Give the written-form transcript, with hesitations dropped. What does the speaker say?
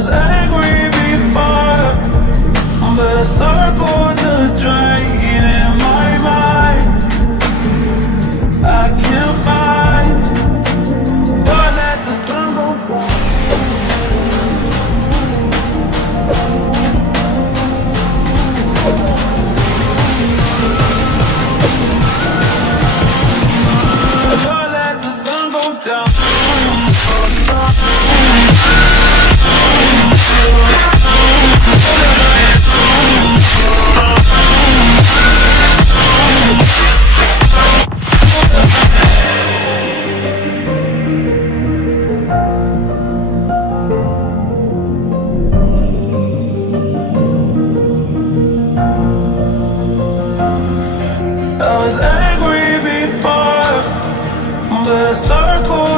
was angry before, but I circled the drain in my mind. I can't find, but let the sun go down. But let the sun go down. I was angry before, but I circled